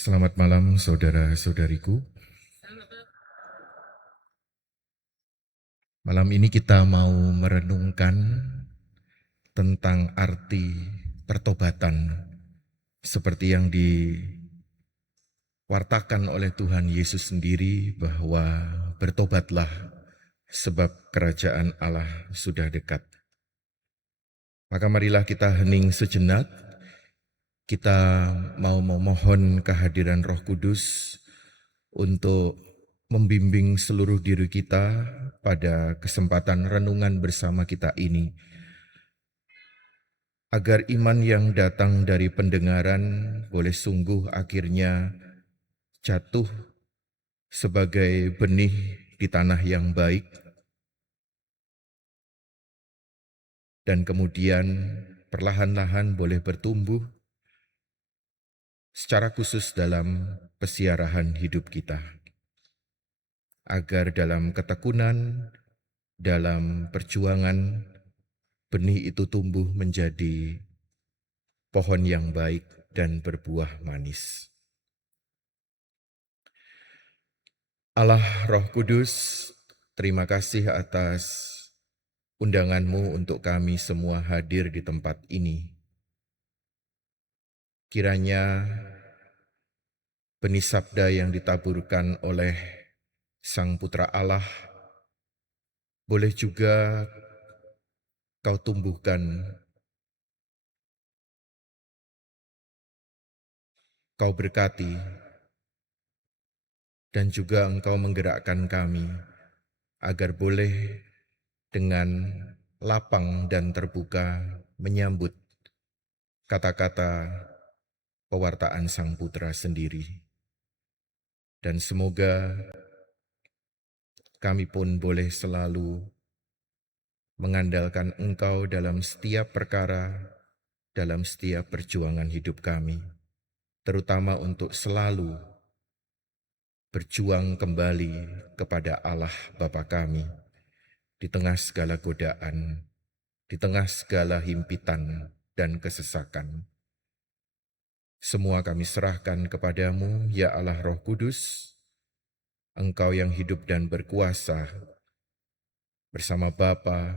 Selamat malam saudara-saudariku. Malam ini kita mau merenungkan tentang arti pertobatan seperti yang diwartakan oleh Tuhan Yesus sendiri bahwa bertobatlah sebab kerajaan Allah sudah dekat. Maka marilah kita hening sejenak, kita mau memohon kehadiran Roh Kudus untuk membimbing seluruh diri kita pada kesempatan renungan bersama kita ini, agar iman yang datang dari pendengaran boleh sungguh akhirnya jatuh sebagai benih di tanah yang baik, dan kemudian perlahan-lahan boleh bertumbuh secara khusus dalam pesiarahan hidup kita, agar dalam ketekunan, dalam perjuangan, benih itu tumbuh menjadi pohon yang baik dan berbuah manis. Allah Roh Kudus, terima kasih atas undangan-Mu untuk kami semua hadir di tempat ini. Kiranya benih sabda yang ditaburkan oleh Sang Putra Allah boleh juga Kau tumbuhkan, Kau berkati, dan juga Engkau menggerakkan kami agar boleh dengan lapang dan terbuka menyambut kata-kata pewartaan Sang Putra sendiri. Dan semoga kami pun boleh selalu mengandalkan Engkau dalam setiap perkara, dalam setiap perjuangan hidup kami, terutama untuk selalu berjuang kembali kepada Allah Bapa kami, di tengah segala godaan, di tengah segala himpitan dan kesesakan. Semua kami serahkan kepadamu, ya Allah Roh Kudus, Engkau yang hidup dan berkuasa, bersama Bapa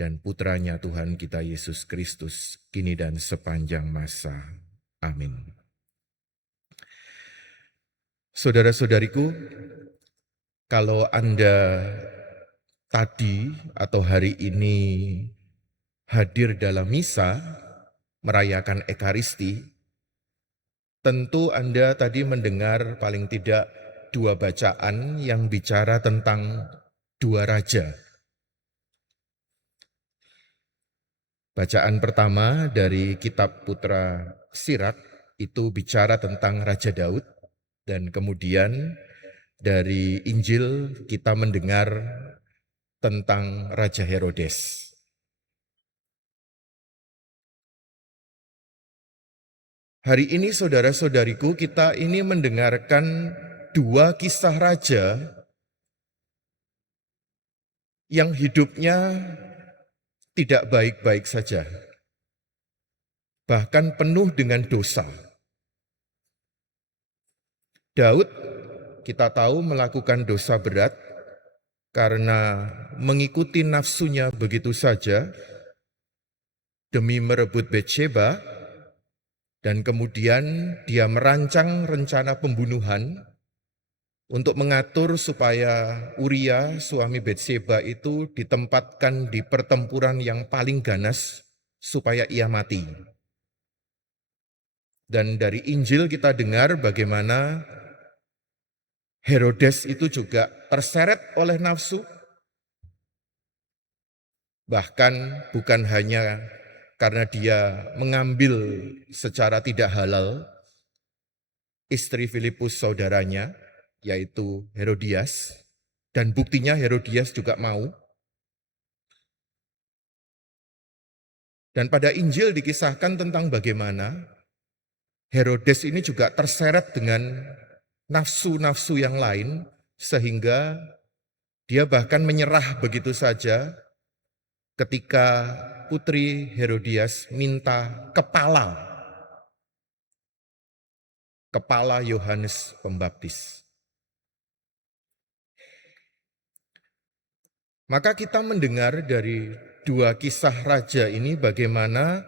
dan Putranya Tuhan kita Yesus Kristus, kini dan sepanjang masa. Amin. Saudara-saudariku, kalau Anda tadi atau hari ini hadir dalam misa, merayakan Ekaristi, tentu Anda tadi mendengar paling tidak dua bacaan yang bicara tentang dua raja. Bacaan pertama dari kitab Putra Sirat itu bicara tentang Raja Daud, dan kemudian dari Injil kita mendengar tentang Raja Herodes. Hari ini saudara-saudariku, kita ini mendengarkan dua kisah raja yang hidupnya tidak baik-baik saja, bahkan penuh dengan dosa. Daud kita tahu melakukan dosa berat karena mengikuti nafsunya begitu saja demi merebut Batsheba, dan kemudian dia merancang rencana pembunuhan untuk mengatur supaya Uria, suami Batsheba itu ditempatkan di pertempuran yang paling ganas supaya ia mati. Dan dari Injil kita dengar bagaimana Herodes itu juga terseret oleh nafsu, bahkan bukan hanya karena dia mengambil secara tidak halal istri Filipus saudaranya, yaitu Herodias, dan buktinya Herodias juga mau. Dan pada Injil dikisahkan tentang bagaimana Herodes ini juga terseret dengan nafsu-nafsu yang lain, sehingga dia bahkan menyerah begitu saja ketika putri Herodias minta kepala kepala Yohanes Pembaptis. Maka kita mendengar dari dua kisah raja ini bagaimana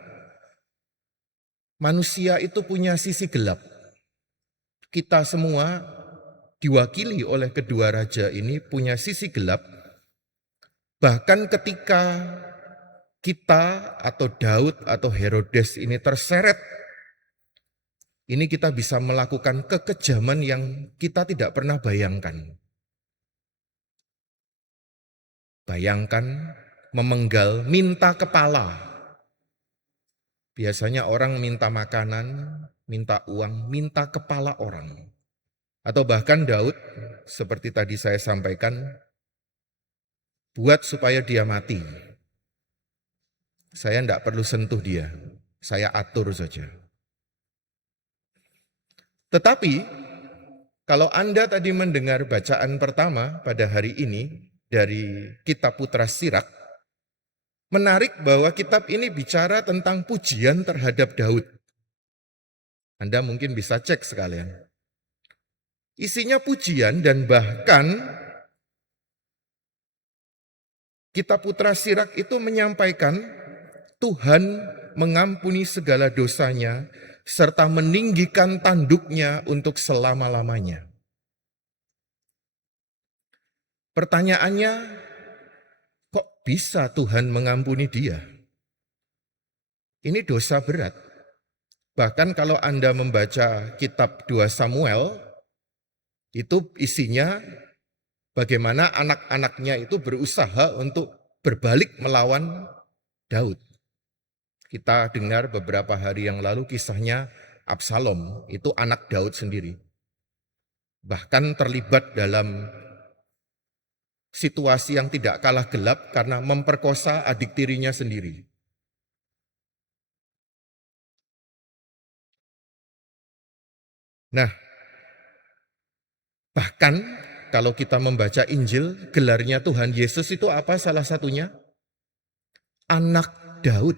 manusia itu punya sisi gelap. Kita semua diwakili oleh kedua raja ini punya sisi gelap. Bahkan ketika kita atau Daud atau Herodes ini terseret, ini kita bisa melakukan kekejaman yang kita tidak pernah bayangkan. Bayangkan memenggal, minta kepala. Biasanya orang minta makanan, minta uang, minta kepala orang. Atau bahkan Daud, seperti tadi saya sampaikan, buat supaya dia mati. Saya tidak perlu sentuh dia, saya atur saja. Tetapi, kalau Anda tadi mendengar bacaan pertama pada hari ini dari kitab Putra Sirak, menarik bahwa kitab ini bicara tentang pujian terhadap Daud. Anda mungkin bisa cek sekalian. Isinya pujian dan bahkan kitab Putra Sirak itu menyampaikan Tuhan mengampuni segala dosanya serta meninggikan tanduknya untuk selama-lamanya. Pertanyaannya, kok bisa Tuhan mengampuni dia? Ini dosa berat. Bahkan kalau Anda membaca kitab 2 Samuel, itu isinya bagaimana anak-anaknya itu berusaha untuk berbalik melawan Daud. Kita dengar beberapa hari yang lalu kisahnya Absalom, itu anak Daud sendiri. Bahkan terlibat dalam situasi yang tidak kalah gelap karena memperkosa adik tirinya sendiri. Nah, bahkan kalau kita membaca Injil, gelarnya Tuhan Yesus itu apa salah satunya? Anak Daud.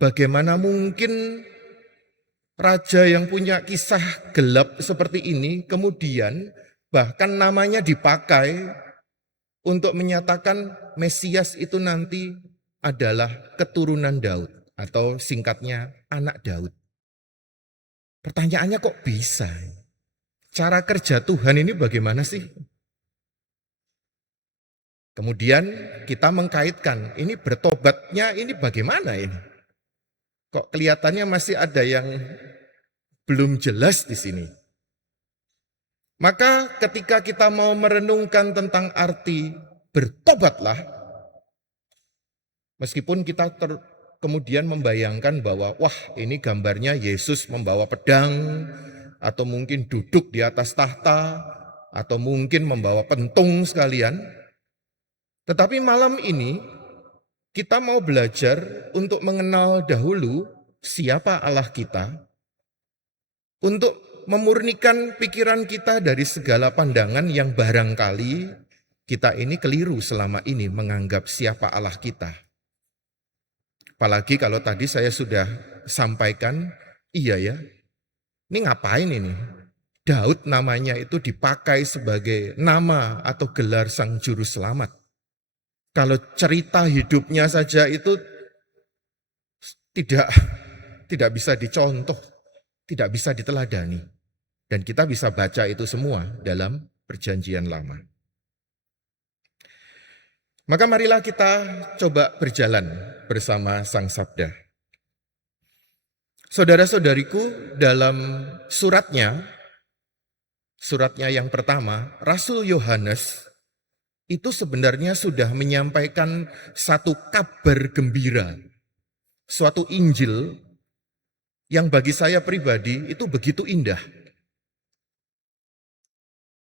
Bagaimana mungkin raja yang punya kisah gelap seperti ini kemudian bahkan namanya dipakai untuk menyatakan Mesias itu nanti adalah keturunan Daud atau singkatnya anak Daud. Pertanyaannya kok bisa? Cara kerja Tuhan ini bagaimana sih? Kemudian kita mengkaitkan ini bertobatnya ini bagaimana ini? Kok kelihatannya masih ada yang belum jelas di sini. Maka ketika kita mau merenungkan tentang arti bertobatlah, meskipun kita kemudian membayangkan bahwa wah ini gambarnya Yesus membawa pedang, atau mungkin duduk di atas tahta, atau mungkin membawa pentung sekalian. Tetapi malam ini kita mau belajar untuk mengenal dahulu siapa Allah kita, untuk memurnikan pikiran kita dari segala pandangan yang barangkali kita ini keliru selama ini menganggap siapa Allah kita. Apalagi kalau tadi saya sudah sampaikan, iya ya, ini ngapain ini? Daud namanya itu dipakai sebagai nama atau gelar sang juru selamat. Kalau cerita hidupnya saja itu tidak bisa dicontoh, tidak bisa diteladani. Dan kita bisa baca itu semua dalam Perjanjian Lama. Maka marilah kita coba berjalan bersama Sang Sabda. Saudara-saudariku, dalam suratnya yang pertama, Rasul Yohanes itu sebenarnya sudah menyampaikan satu kabar gembira, suatu Injil yang bagi saya pribadi itu begitu indah.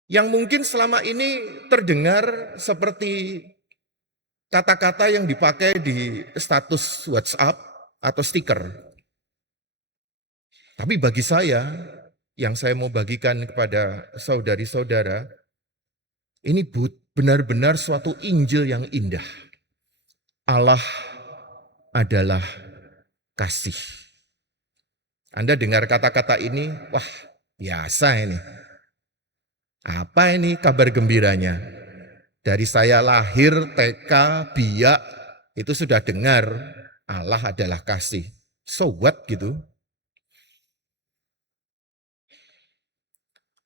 Yang mungkin selama ini terdengar seperti kata-kata yang dipakai di status WhatsApp atau stiker. Tapi bagi saya, yang saya mau bagikan kepada saudari-saudara, ini benar-benar suatu Injil yang indah. Allah adalah kasih. Anda dengar kata-kata ini, wah biasa ini. Apa ini kabar gembiranya? Dari saya lahir, TK, biak, itu sudah dengar Allah adalah kasih. So what gitu?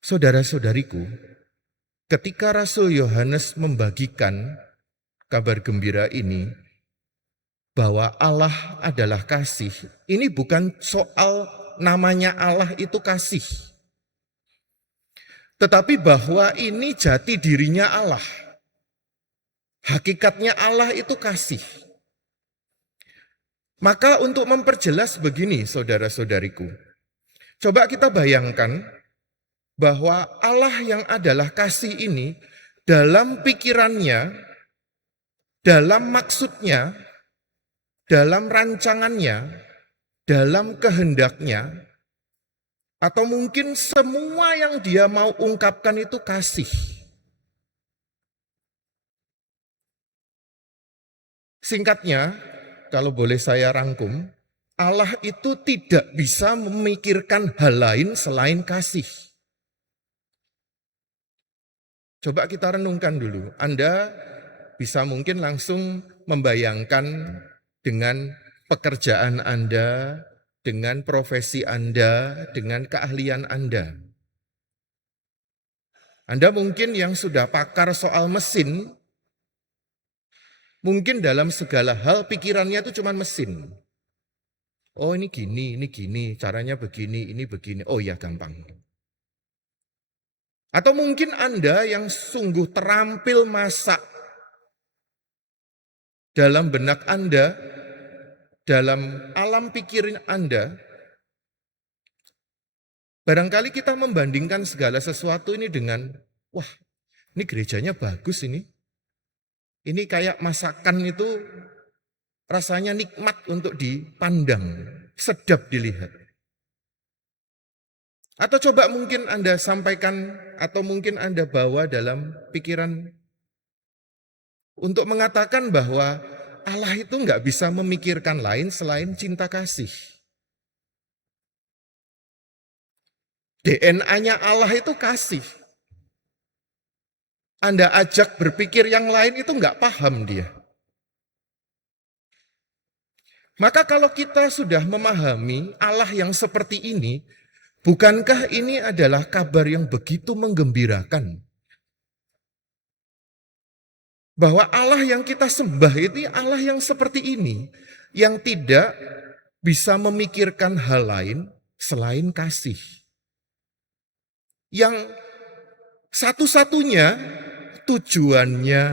Saudara-saudariku, ketika Rasul Yohanes membagikan kabar gembira ini, bahwa Allah adalah kasih, ini bukan soal namanya Allah itu kasih, tetapi bahwa ini jati dirinya Allah. Hakikatnya Allah itu kasih. Maka untuk memperjelas begini saudara-saudariku, coba kita bayangkan bahwa Allah yang adalah kasih ini dalam pikirannya, dalam maksudnya, dalam rancangannya, dalam kehendaknya, atau mungkin semua yang dia mau ungkapkan itu kasih. Singkatnya, kalau boleh saya rangkum, Allah itu tidak bisa memikirkan hal lain selain kasih. Coba kita renungkan dulu. Anda bisa mungkin langsung membayangkan dengan pekerjaan Anda, dengan profesi Anda, dengan keahlian Anda. Anda mungkin yang sudah pakar soal mesin, mungkin dalam segala hal pikirannya itu cuma mesin. Oh ini gini, caranya begini, ini begini. Oh ya gampang. Atau mungkin Anda yang sungguh terampil masak dalam benak Anda, dalam alam pikiran Anda, barangkali kita membandingkan segala sesuatu ini dengan, wah ini gerejanya bagus ini. Ini kayak masakan itu rasanya nikmat untuk dipandang, sedap dilihat. Atau coba mungkin Anda sampaikan atau mungkin Anda bawa dalam pikiran untuk mengatakan bahwa Allah itu nggak bisa memikirkan lain selain cinta kasih. DNA-nya Allah itu kasih. Anda ajak berpikir yang lain itu nggak paham dia. Maka kalau kita sudah memahami Allah yang seperti ini, bukankah ini adalah kabar yang begitu menggembirakan? Bahwa Allah yang kita sembah itu Allah yang seperti ini, yang tidak bisa memikirkan hal lain selain kasih. Yang satu-satunya tujuannya,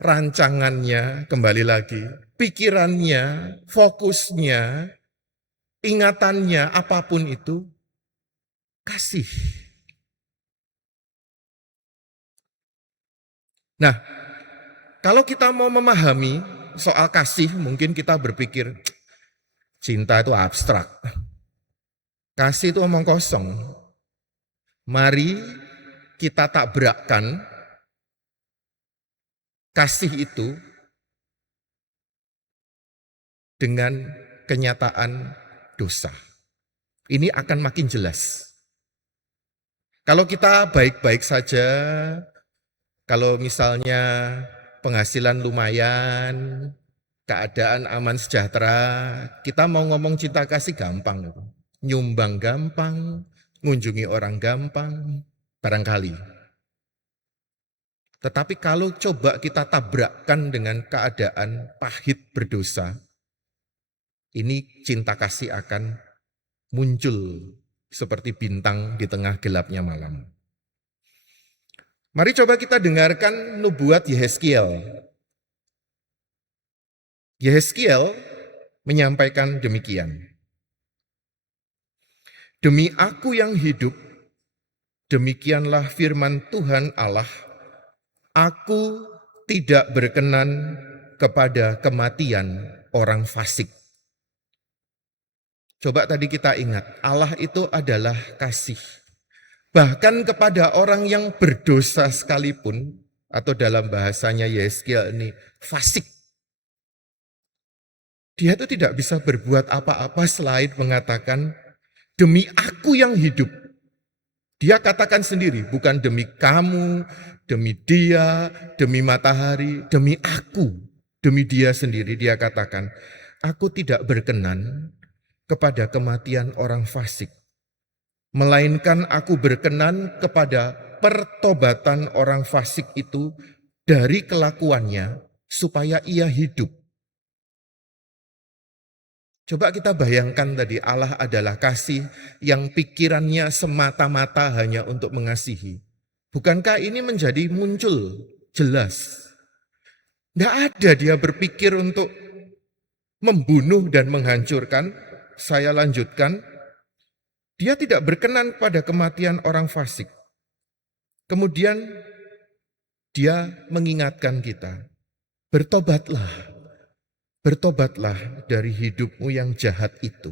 rancangannya, kembali lagi, pikirannya, fokusnya, ingatannya, apapun itu, kasih. Nah, kalau kita mau memahami soal kasih, mungkin kita berpikir, cinta itu abstrak. Kasih itu omong kosong. Mari kita tabrakkan kasih itu dengan kenyataan dosa. Ini akan makin jelas. Kalau kita baik-baik saja, kalau misalnya penghasilan lumayan, keadaan aman sejahtera, kita mau ngomong cinta kasih gampang. Nyumbang gampang, ngunjungi orang gampang, barangkali. Tetapi kalau coba kita tabrakkan dengan keadaan pahit berdosa, ini cinta kasih akan muncul seperti bintang di tengah gelapnya malam. Mari coba kita dengarkan nubuat Yehezkiel. Yehezkiel menyampaikan demikian. Demi aku yang hidup, demikianlah firman Tuhan Allah, aku tidak berkenan kepada kematian orang fasik. Coba tadi kita ingat, Allah itu adalah kasih. Bahkan kepada orang yang berdosa sekalipun, atau dalam bahasanya Yehezkiel ini, fasik. Dia itu tidak bisa berbuat apa-apa selain mengatakan, Demi aku yang hidup. Dia katakan sendiri, bukan demi kamu, demi dia, demi matahari, demi aku, demi dia sendiri. Dia katakan, aku tidak berkenan kepada kematian orang fasik, melainkan aku berkenan kepada pertobatan orang fasik itu dari kelakuannya, supaya ia hidup. Coba kita bayangkan tadi, Allah adalah kasih yang pikirannya semata-mata hanya untuk mengasihi. Bukankah ini menjadi muncul jelas? Tidak ada dia berpikir untuk membunuh dan menghancurkan. Saya lanjutkan, dia tidak berkenan pada kematian orang fasik. Kemudian dia mengingatkan kita, bertobatlah. Bertobatlah dari hidupmu yang jahat itu.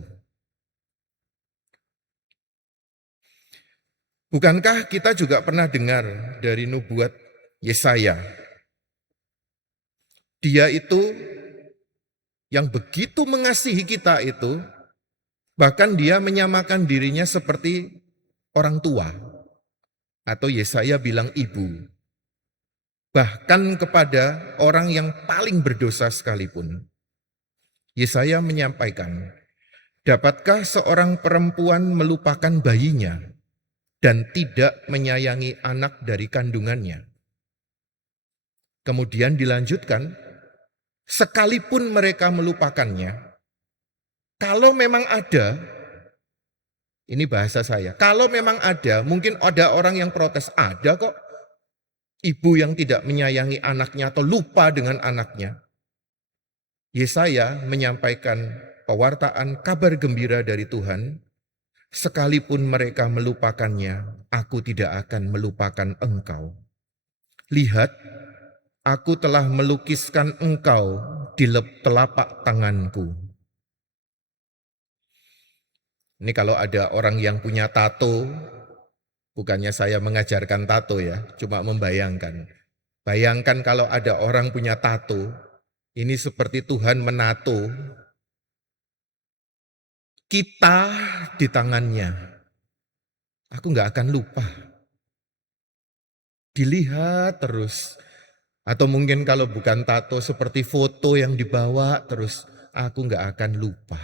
Bukankah kita juga pernah dengar dari nubuat Yesaya? Dia itu yang begitu mengasihi kita itu, bahkan dia menyamakan dirinya seperti orang tua. Atau Yesaya bilang ibu. Bahkan kepada orang yang paling berdosa sekalipun. Yesaya menyampaikan, dapatkah seorang perempuan melupakan bayinya dan tidak menyayangi anak dari kandungannya? Kemudian dilanjutkan, sekalipun mereka melupakannya, kalau memang ada, ini bahasa saya, kalau memang ada, mungkin ada orang yang protes, ada kok ibu yang tidak menyayangi anaknya atau lupa dengan anaknya. Yesaya menyampaikan pewartaan kabar gembira dari Tuhan, sekalipun mereka melupakannya, aku tidak akan melupakan engkau. Lihat, aku telah melukiskan engkau di telapak tanganku. Ini kalau ada orang yang punya tato, bukannya saya mengajarkan tato ya, cuma membayangkan. Bayangkan kalau ada orang punya tato, ini seperti Tuhan menato kita di tangannya. Aku gak akan lupa. Dilihat terus. Atau mungkin kalau bukan tato seperti foto yang dibawa terus, aku gak akan lupa.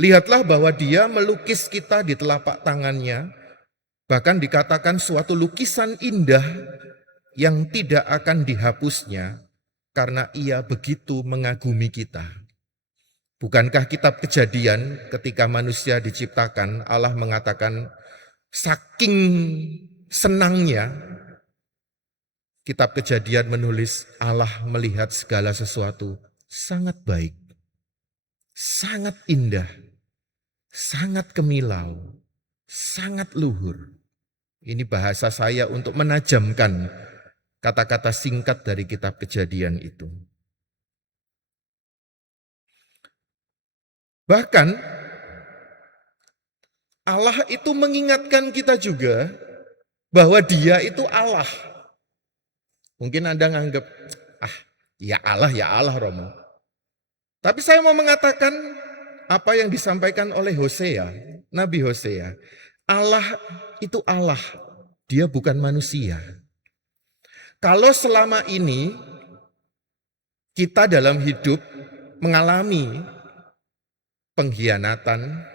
Lihatlah bahwa dia melukis kita di telapak tangannya, bahkan dikatakan suatu lukisan indah yang tidak akan dihapusnya karena ia begitu mengagumi kita. Bukankah kitab Kejadian ketika manusia diciptakan, Allah mengatakan saking senangnya, kitab Kejadian menulis Allah melihat segala sesuatu sangat baik, sangat indah, sangat kemilau, sangat luhur. Ini bahasa saya untuk menajamkan kata-kata singkat dari kitab Kejadian itu. Bahkan Allah itu mengingatkan kita juga bahwa Dia itu Allah. Mungkin Anda nganggap, ya Allah Romo. Tapi saya mau mengatakan apa yang disampaikan oleh Hosea, Nabi Hosea. Allah itu Allah, Dia bukan manusia. Kalau selama ini kita dalam hidup mengalami pengkhianatan,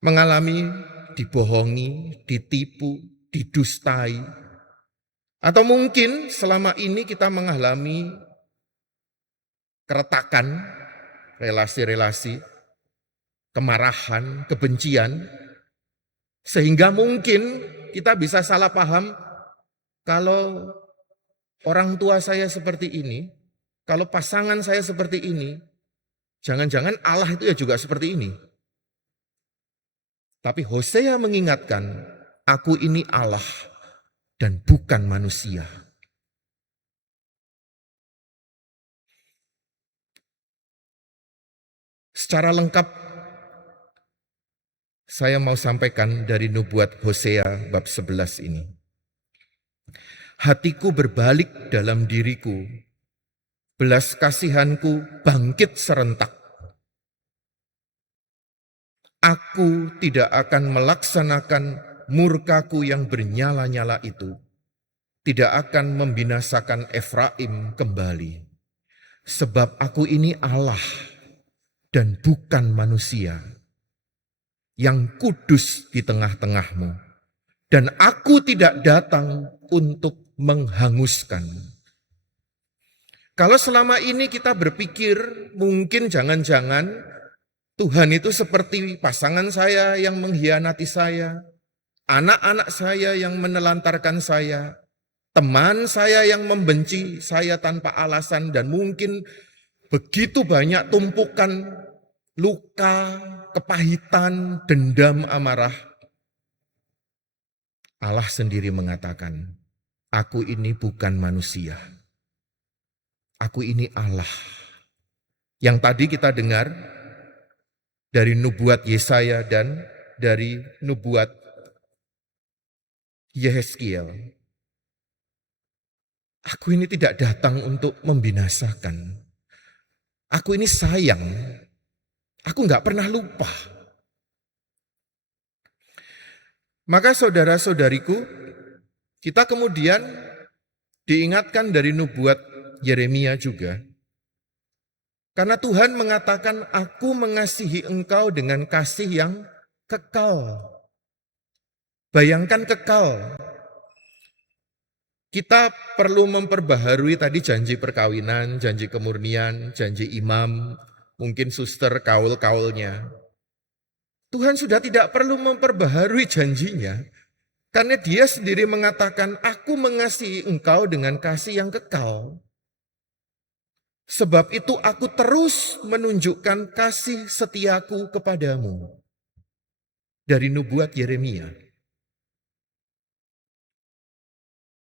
mengalami dibohongi, ditipu, didustai, atau mungkin selama ini kita mengalami keretakan, relasi-relasi, kemarahan, kebencian, sehingga mungkin kita bisa salah paham kalau orang tua saya seperti ini, kalau pasangan saya seperti ini, jangan-jangan Allah itu ya juga seperti ini. Tapi Hosea mengingatkan, aku ini Allah dan bukan manusia. Secara lengkap, saya mau sampaikan dari nubuat Hosea bab 11 ini. Hatiku berbalik dalam diriku, belas kasihanku bangkit serentak. Aku tidak akan melaksanakan murkaku yang bernyala-nyala itu, tidak akan membinasakan Efraim kembali. Sebab aku ini Allah dan bukan manusia, yang kudus di tengah-tengahmu. Dan aku tidak datang untuk menghanguskan. Kalau selama ini kita berpikir mungkin jangan-jangan Tuhan itu seperti pasangan saya yang mengkhianati saya, anak-anak saya yang menelantarkan saya, teman saya yang membenci saya tanpa alasan, dan mungkin begitu banyak tumpukan luka, kepahitan, dendam, amarah. Allah sendiri mengatakan, aku ini bukan manusia. Aku ini Allah. Yang tadi kita dengar dari nubuat Yesaya dan dari nubuat Yehezkiel. Aku ini tidak datang untuk membinasakan. Aku ini sayang. Aku nggak pernah lupa. Maka saudara-saudariku, kita kemudian diingatkan dari nubuat Yeremia juga. Karena Tuhan mengatakan, aku mengasihi engkau dengan kasih yang kekal. Bayangkan kekal. Kita perlu memperbaharui tadi janji perkawinan, janji kemurnian, janji imam, mungkin suster, kaul-kaulnya. Tuhan sudah tidak perlu memperbaharui janjinya, karena dia sendiri mengatakan, aku mengasihi engkau dengan kasih yang kekal. Sebab itu aku terus menunjukkan kasih setiaku kepadamu. Dari nubuat Yeremia.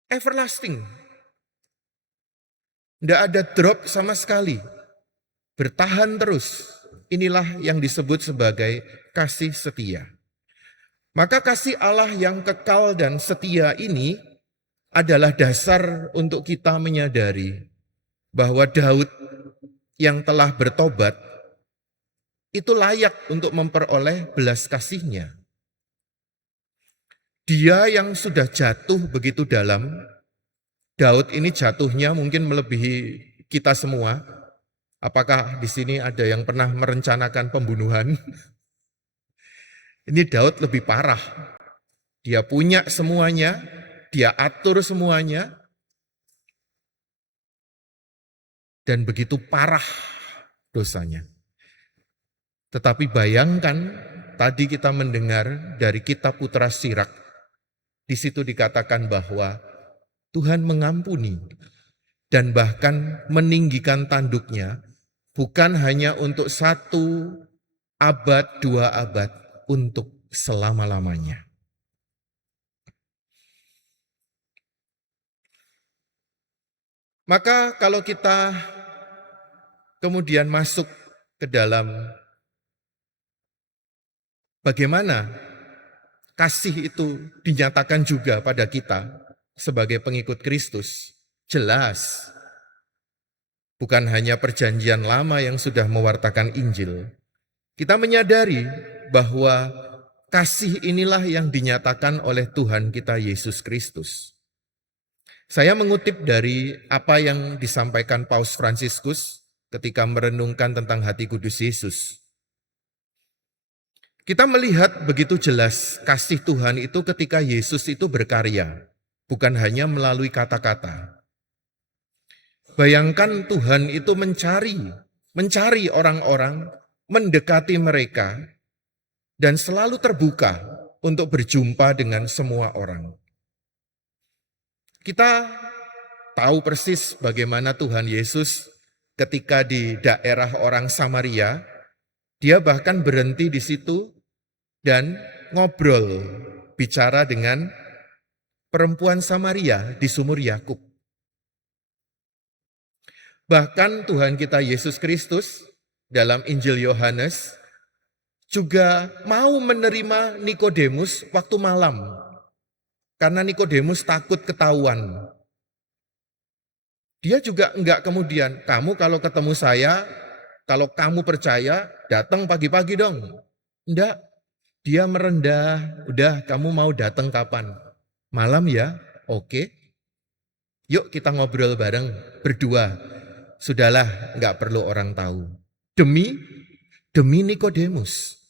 Everlasting. Tidak ada drop sama sekali. Bertahan terus. Inilah yang disebut sebagai kasih setia. Maka kasih Allah yang kekal dan setia ini adalah dasar untuk kita menyadari bahwa Daud yang telah bertobat itu layak untuk memperoleh belas kasihnya. Dia yang sudah jatuh begitu dalam, Daud ini jatuhnya mungkin melebihi kita semua. Apakah di sini ada yang pernah merencanakan pembunuhan? Ini Daud lebih parah. Dia punya semuanya, dia atur semuanya, dan begitu parah dosanya. Tetapi bayangkan, tadi kita mendengar dari kitab Putra Sirak, di situ dikatakan bahwa Tuhan mengampuni dan bahkan meninggikan tanduknya, bukan hanya untuk 1 abad, 2 abad, untuk selama-lamanya. Maka kalau kita kemudian masuk ke dalam bagaimana kasih itu dinyatakan juga pada kita sebagai pengikut Kristus, jelas bukan hanya perjanjian lama yang sudah mewartakan Injil. Kita menyadari bahwa kasih inilah yang dinyatakan oleh Tuhan kita Yesus Kristus. Saya mengutip dari apa yang disampaikan Paus Fransiskus ketika merenungkan tentang hati kudus Yesus. Kita melihat begitu jelas kasih Tuhan itu ketika Yesus itu berkarya, bukan hanya melalui kata-kata. Bayangkan Tuhan itu mencari orang-orang, mendekati mereka, dan selalu terbuka untuk berjumpa dengan semua orang. Kita tahu persis bagaimana Tuhan Yesus ketika di daerah orang Samaria, dia bahkan berhenti di situ dan ngobrol, bicara dengan perempuan Samaria di sumur Yakub. Bahkan Tuhan kita Yesus Kristus dalam Injil Yohanes juga mau menerima Nikodemus waktu malam. Karena Nikodemus takut ketahuan. Dia juga enggak kemudian, kamu kalau ketemu saya, kalau kamu percaya, datang pagi-pagi dong. Enggak, dia merendah. Udah, kamu mau datang kapan? Malam ya? Oke. Yuk kita ngobrol bareng, berdua. Sudahlah, enggak perlu orang tahu. Demi Nikodemus.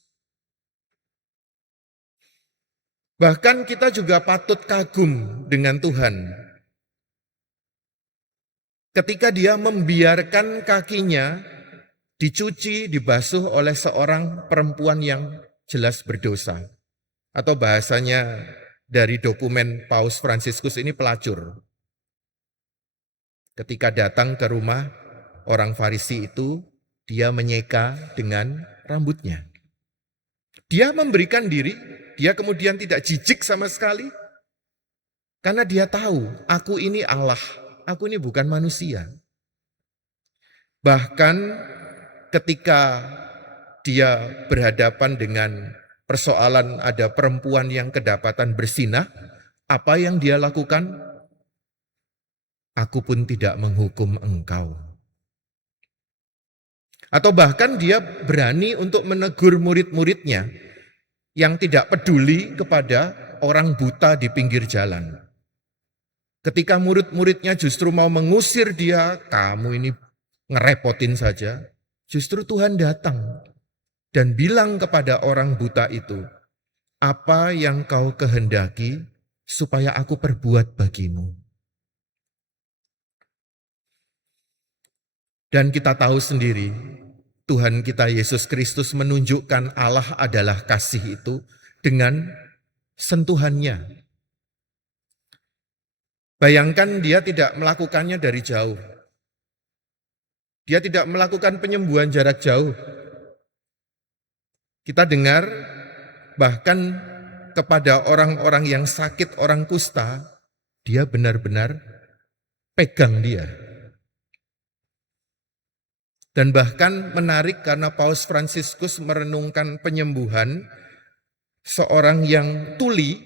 Bahkan kita juga patut kagum dengan Tuhan. Ketika dia membiarkan kakinya dicuci, dibasuh oleh seorang perempuan yang jelas berdosa. Atau bahasanya dari dokumen Paus Fransiskus ini pelacur. Ketika datang ke rumah orang Farisi itu, dia menyeka dengan rambutnya. Dia memberikan diri, dia kemudian tidak jijik sama sekali. Karena dia tahu, aku ini Allah, aku ini bukan manusia. Bahkan ketika dia berhadapan dengan persoalan ada perempuan yang kedapatan berzinah, apa yang dia lakukan? Aku pun tidak menghukum engkau. Atau bahkan dia berani untuk menegur murid-muridnya yang tidak peduli kepada orang buta di pinggir jalan. Ketika murid-muridnya justru mau mengusir dia, kamu ini ngerepotin saja. Justru Tuhan datang dan bilang kepada orang buta itu, apa yang kau kehendaki supaya aku perbuat bagimu. Dan kita tahu sendiri, Tuhan kita Yesus Kristus menunjukkan Allah adalah kasih itu dengan sentuhannya. Bayangkan dia tidak melakukannya dari jauh. Dia tidak melakukan penyembuhan jarak jauh. Kita dengar bahkan kepada orang-orang yang sakit, orang kusta, dia benar-benar pegang dia. Dan bahkan menarik karena Paus Fransiskus merenungkan penyembuhan seorang yang tuli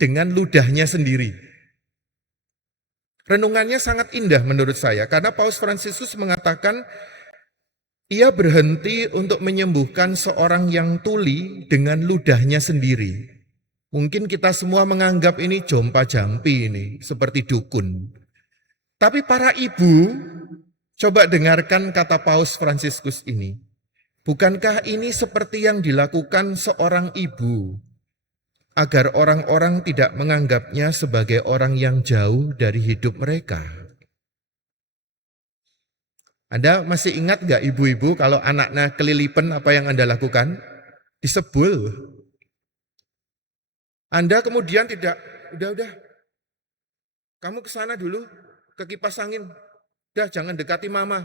dengan ludahnya sendiri. Renungannya sangat indah menurut saya karena Paus Fransiskus mengatakan ia berhenti untuk menyembuhkan seorang yang tuli dengan ludahnya sendiri. Mungkin kita semua menganggap ini jompa-jampi ini, seperti dukun. Tapi para ibu, coba dengarkan kata Paus Fransiskus ini. Bukankah ini seperti yang dilakukan seorang ibu, agar orang-orang tidak menganggapnya sebagai orang yang jauh dari hidup mereka? Anda masih ingat gak ibu-ibu kalau anaknya kelilipan apa yang Anda lakukan? Disebul. Anda kemudian tidak, udah, kamu ke sana dulu, ke kipas angin. Udah, jangan dekati mama.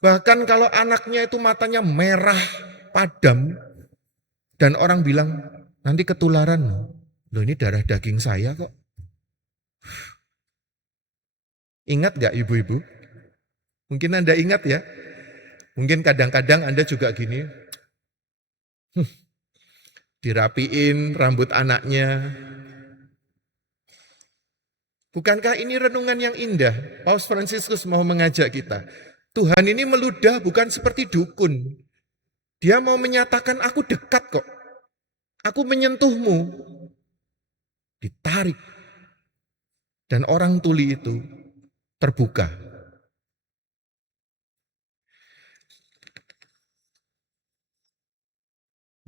Bahkan kalau anaknya itu matanya merah, padam, dan orang bilang, nanti ketularan. Loh ini darah daging saya kok. Ingat gak ibu-ibu? Mungkin Anda ingat ya. Mungkin kadang-kadang Anda juga gini. Dirapiin rambut anaknya. Bukankah ini renungan yang indah? Paus Fransiskus mau mengajak kita. Tuhan ini meludah bukan seperti dukun. Dia mau menyatakan aku dekat kok. Aku menyentuhmu. Ditarik. Dan orang tuli itu terbuka.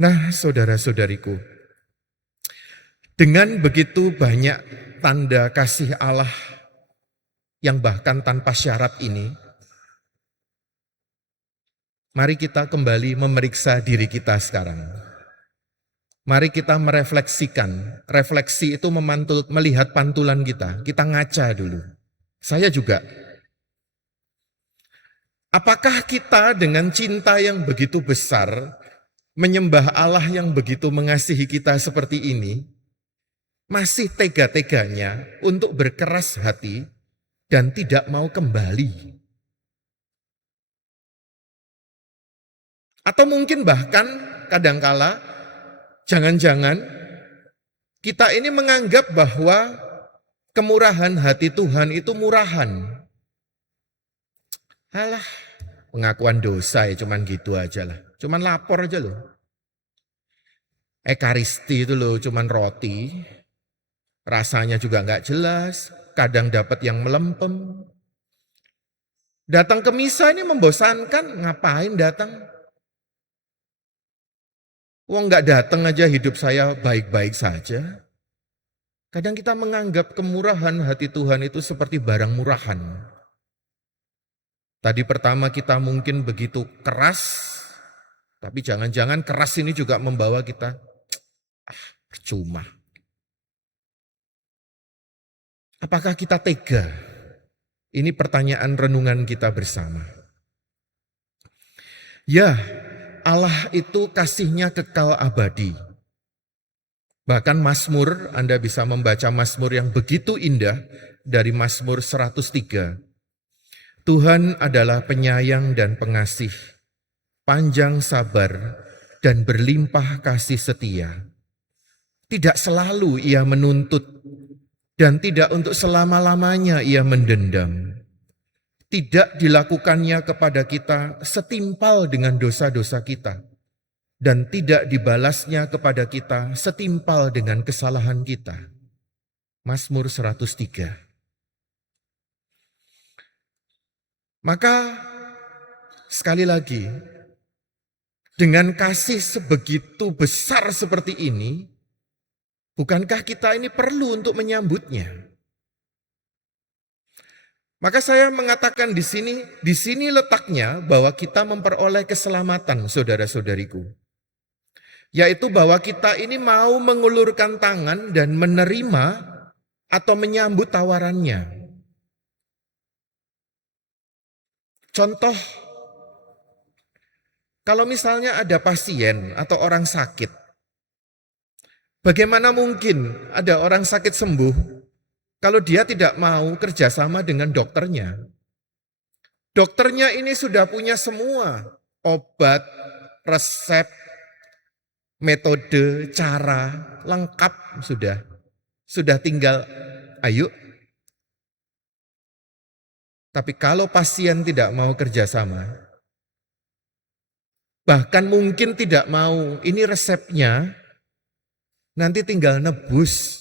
Nah, saudara-saudariku, dengan begitu banyak tanda kasih Allah yang bahkan tanpa syarat ini, mari kita kembali memeriksa diri kita sekarang. Mari kita merefleksikan. Refleksi itu melihat pantulan kita. Kita ngaca dulu. Saya juga. Apakah kita dengan cinta yang begitu besar, menyembah Allah yang begitu mengasihi kita seperti ini, masih tega-teganya untuk berkeras hati dan tidak mau kembali? Atau mungkin bahkan kadangkala jangan-jangan kita ini menganggap bahwa kemurahan hati Tuhan itu murahan. Alah, pengakuan dosa ya cuman gitu aja lah. Cuman lapor aja loh. Ekaristi itu loh cuman roti, rasanya juga nggak jelas, kadang dapat yang melempem. Datang ke misa ini membosankan, ngapain datang? Wong nggak datang aja hidup saya baik-baik saja. Kadang kita menganggap kemurahan hati Tuhan itu seperti barang murahan. Tadi pertama kita mungkin begitu keras, tapi jangan-jangan keras ini juga membawa kita, percuma. Apakah kita tega? Ini pertanyaan renungan kita bersama. Ya, Allah itu kasih-Nya kekal abadi. Bahkan Mazmur, Anda bisa membaca Mazmur yang begitu indah dari Mazmur 103. Tuhan adalah penyayang dan pengasih, panjang sabar dan berlimpah kasih setia. Tidak selalu Ia menuntut dan tidak untuk selama-lamanya Ia mendendam. Tidak dilakukannya kepada kita setimpal dengan dosa-dosa kita. Dan tidak dibalasnya kepada kita setimpal dengan kesalahan kita. Mazmur 103. Maka sekali lagi, dengan kasih sebegitu besar seperti ini, bukankah kita ini perlu untuk menyambutnya? Maka saya mengatakan di sini letaknya bahwa kita memperoleh keselamatan, saudara-saudariku. Yaitu bahwa kita ini mau mengulurkan tangan dan menerima atau menyambut tawarannya. Contoh, kalau misalnya ada pasien atau orang sakit, bagaimana mungkin ada orang sakit sembuh kalau dia tidak mau kerjasama dengan dokternya? Dokternya ini sudah punya semua obat, resep, metode, cara, lengkap sudah. Sudah tinggal, ayo. Tapi kalau pasien tidak mau kerjasama, bahkan mungkin tidak mau, ini resepnya, nanti tinggal nebus.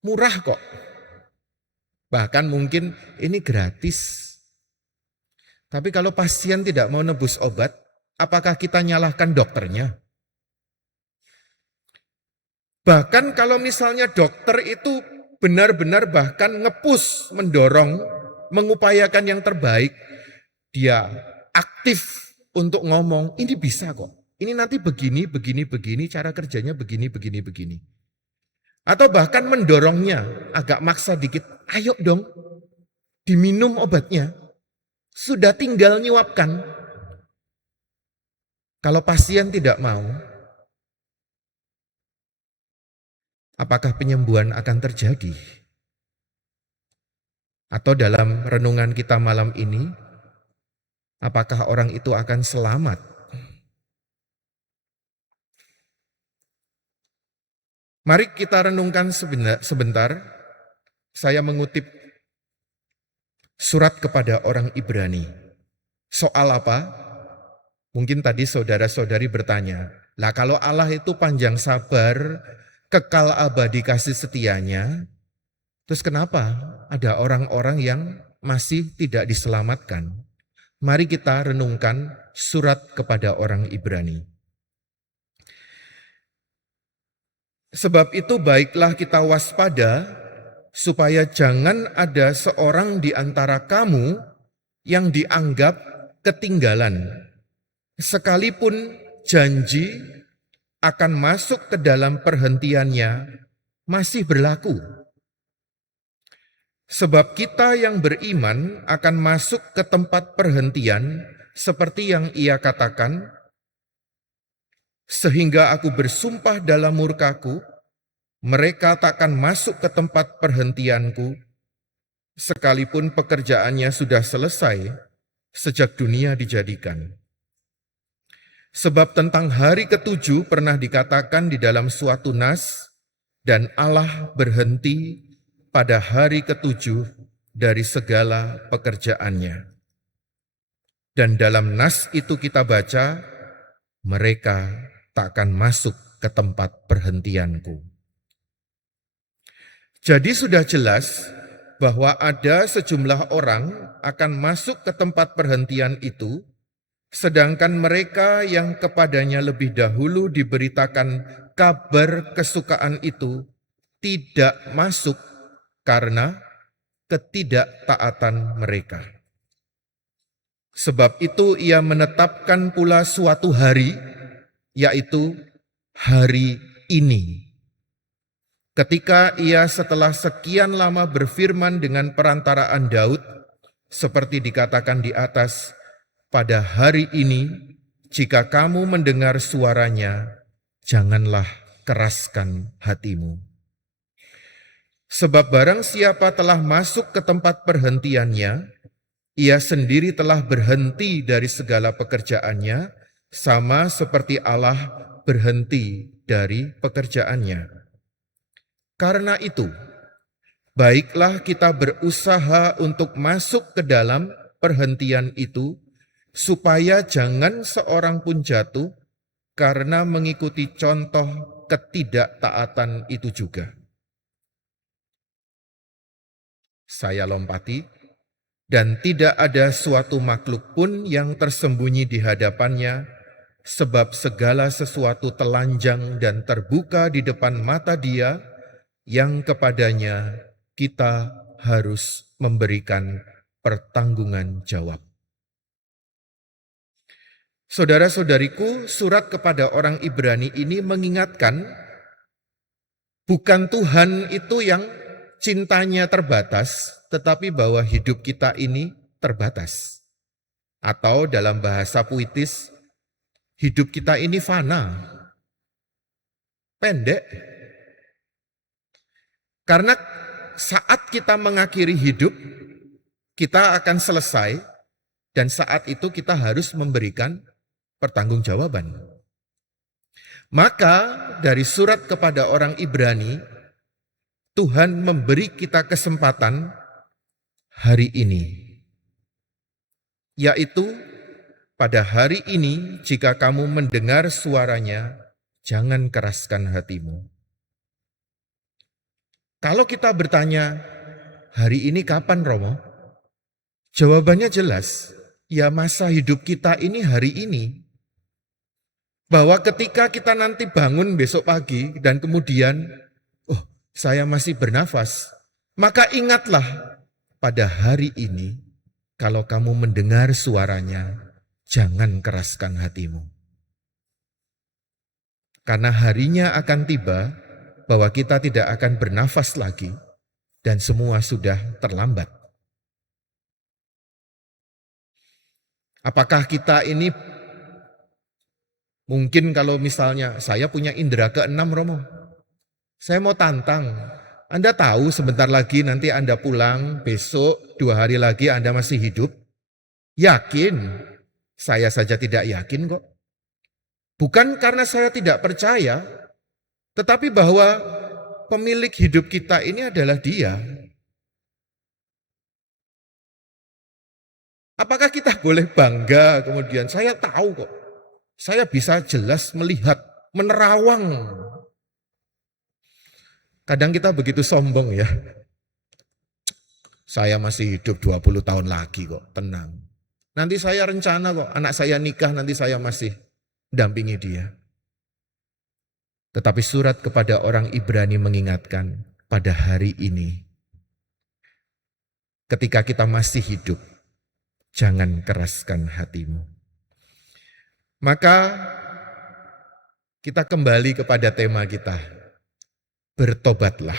Murah kok. Bahkan mungkin ini gratis. Tapi kalau pasien tidak mau nebus obat, apakah kita nyalahkan dokternya? Bahkan kalau misalnya dokter itu benar-benar bahkan ngepus, mendorong, mengupayakan yang terbaik, dia aktif untuk ngomong, ini bisa kok. Ini nanti begini, cara kerjanya begini. Atau bahkan mendorongnya, agak maksa dikit, ayo dong, diminum obatnya. Sudah tinggal nyuapkan. Kalau pasien tidak mau, apakah penyembuhan akan terjadi? Atau dalam renungan kita malam ini, apakah orang itu akan selamat? Mari kita renungkan sebentar. Saya mengutip surat kepada orang Ibrani. Soal apa? Mungkin tadi saudara-saudari bertanya, lah kalau Allah itu panjang sabar, kekal abadi kasih setianya, terus kenapa ada orang-orang yang masih tidak diselamatkan? Mari kita renungkan surat kepada orang Ibrani. Sebab itu baiklah kita waspada, supaya jangan ada seorang di antara kamu yang dianggap ketinggalan, sekalipun janji akan masuk ke dalam perhentiannya masih berlaku. Sebab kita yang beriman akan masuk ke tempat perhentian seperti yang ia katakan, sehingga aku bersumpah dalam murkaku, mereka takkan masuk ke tempat perhentianku, sekalipun pekerjaannya sudah selesai sejak dunia dijadikan. Sebab tentang hari ketujuh pernah dikatakan di dalam suatu nas, dan Allah berhenti pada hari ketujuh dari segala pekerjaannya. Dan dalam nas itu kita baca, mereka takkan masuk ke tempat perhentianku. Jadi sudah jelas bahwa ada sejumlah orang akan masuk ke tempat perhentian itu, sedangkan mereka yang kepadanya lebih dahulu diberitakan kabar kesukaan itu tidak masuk karena ketidaktaatan mereka. Sebab itu ia menetapkan pula suatu hari, yaitu hari ini. Ketika ia setelah sekian lama berfirman dengan perantaraan Daud, seperti dikatakan di atas, pada hari ini, jika kamu mendengar suaranya, janganlah keraskan hatimu. Sebab barang siapa telah masuk ke tempat perhentiannya, ia sendiri telah berhenti dari segala pekerjaannya, sama seperti Allah berhenti dari pekerjaannya. Karena itu, baiklah kita berusaha untuk masuk ke dalam perhentian itu, supaya jangan seorang pun jatuh karena mengikuti contoh ketidaktaatan itu juga. Saya lompati, dan tidak ada suatu makhluk pun yang tersembunyi di hadapannya, sebab segala sesuatu telanjang dan terbuka di depan mata Dia, yang kepadanya kita harus memberikan pertanggungan jawab. Saudara-saudariku, surat kepada orang Ibrani ini mengingatkan, bukan Tuhan itu yang cintanya terbatas, tetapi bahwa hidup kita ini terbatas. Atau dalam bahasa puitis, hidup kita ini fana, pendek. Karena saat kita mengakhiri hidup, kita akan selesai, dan saat itu kita harus memberikan pertanggungjawaban. Maka dari surat kepada orang Ibrani, Tuhan memberi kita kesempatan hari ini, yaitu pada hari ini jika kamu mendengar suaranya, jangan keraskan hatimu. Kalau kita bertanya, hari ini kapan Romo? Jawabannya jelas, ya masa hidup kita ini hari ini. Bahwa ketika kita nanti bangun besok pagi dan kemudian, saya masih bernafas, maka ingatlah pada hari ini, kalau kamu mendengar suaranya, jangan keraskan hatimu. Karena harinya akan tiba bahwa kita tidak akan bernafas lagi dan semua sudah terlambat. Apakah kita ini mungkin kalau misalnya saya punya indera keenam Romo, saya mau tantang, Anda tahu sebentar lagi nanti Anda pulang, besok 2 hari lagi Anda masih hidup? Yakin? Saya saja tidak yakin kok. Bukan karena saya tidak percaya, tetapi bahwa pemilik hidup kita ini adalah Dia. Apakah kita boleh bangga kemudian, saya tahu kok, saya bisa jelas melihat, menerawang. Kadang kita begitu sombong ya. Saya masih hidup 20 tahun lagi kok, tenang. Nanti saya rencana kok, anak saya nikah nanti saya masih dampingi dia. Tetapi surat kepada orang Ibrani mengingatkan, pada hari ini, ketika kita masih hidup, jangan keraskan hatimu. Maka kita kembali kepada tema kita. Bertobatlah.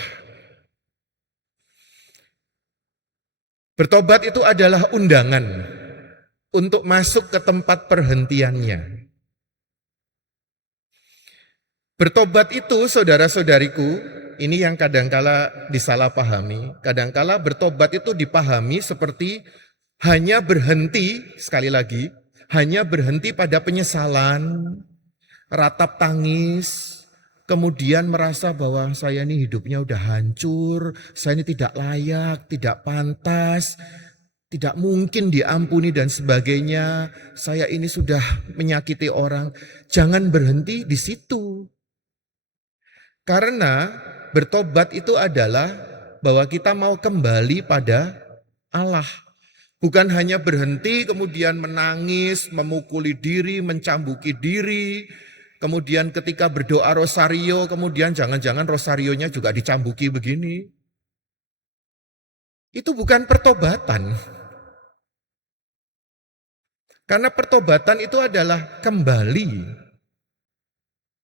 Bertobat itu adalah undangan untuk masuk ke tempat perhentiannya. Bertobat itu, saudara-saudariku, ini yang kadangkala disalahpahami. Kadangkala bertobat itu dipahami seperti hanya berhenti, sekali lagi, hanya berhenti pada penyesalan, ratap tangis, kemudian merasa bahwa saya ini hidupnya udah hancur, saya ini tidak layak, tidak pantas. tidak mungkin diampuni dan sebagainya, saya ini sudah menyakiti orang. Jangan berhenti di situ. Karena bertobat itu adalah bahwa kita mau kembali pada Allah. Bukan hanya berhenti kemudian menangis, memukuli diri, mencambuki diri. Kemudian ketika berdoa rosario, kemudian jangan-jangan rosarionya juga dicambuki begini. Itu bukan pertobatan. Karena pertobatan itu adalah kembali,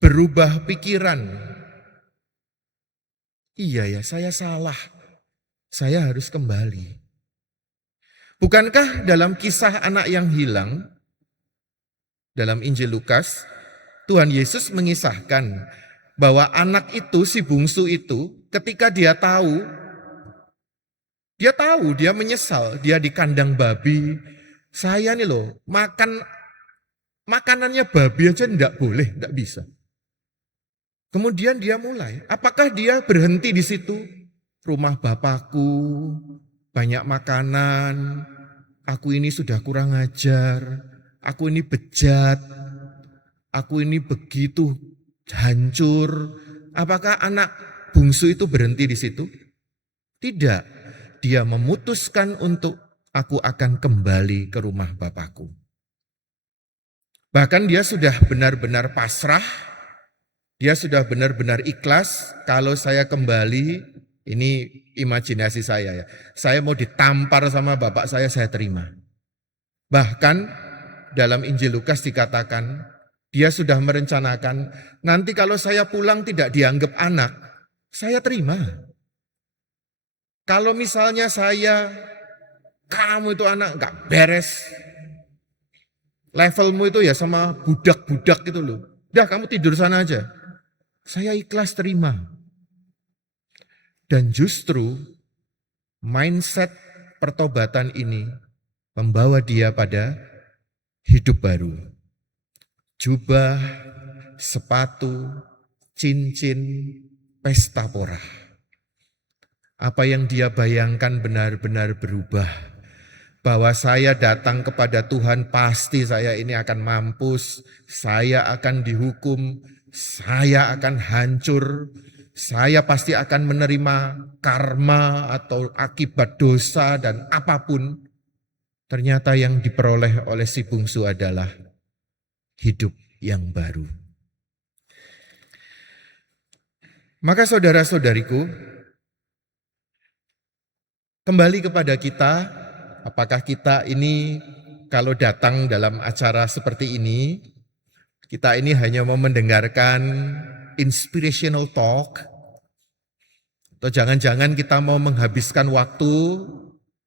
berubah pikiran. Iya ya, saya salah. Saya harus kembali. Bukankah dalam kisah anak yang hilang, dalam Injil Lukas, Tuhan Yesus mengisahkan bahwa anak itu, si bungsu itu, ketika dia dia menyesal, dia di kandang babi. Saya nih loh, makanannya babi aja enggak boleh, enggak bisa. Kemudian dia mulai, apakah dia berhenti di situ? Rumah bapakku, banyak makanan, aku ini sudah kurang ajar, aku ini bejat, aku ini begitu hancur. Apakah anak bungsu itu berhenti di situ? Tidak, dia memutuskan untuk aku akan kembali ke rumah bapakku. Bahkan dia sudah benar-benar pasrah, dia sudah benar-benar ikhlas. Kalau saya kembali, ini imajinasi saya ya, saya mau ditampar sama bapak saya terima. Bahkan dalam Injil Lukas dikatakan, dia sudah merencanakan, nanti kalau saya pulang tidak dianggap anak, saya terima. Kalau misalnya kamu itu anak gak beres, levelmu itu ya sama budak-budak gitu loh. Udah kamu tidur sana aja. Saya ikhlas terima. Dan justru mindset pertobatan ini membawa dia pada hidup baru. Jubah, sepatu, cincin, pesta pora. Apa yang dia bayangkan benar-benar berubah. Bahwa saya datang kepada Tuhan, pasti saya ini akan mampus, saya akan dihukum, saya akan hancur, saya pasti akan menerima karma atau akibat dosa dan apapun. Ternyata yang diperoleh oleh si bungsu adalah hidup yang baru. Maka saudara-saudariku, kembali kepada kita. Apakah kita ini kalau datang dalam acara seperti ini, kita ini hanya mau mendengarkan inspirational talk, atau jangan-jangan kita mau menghabiskan waktu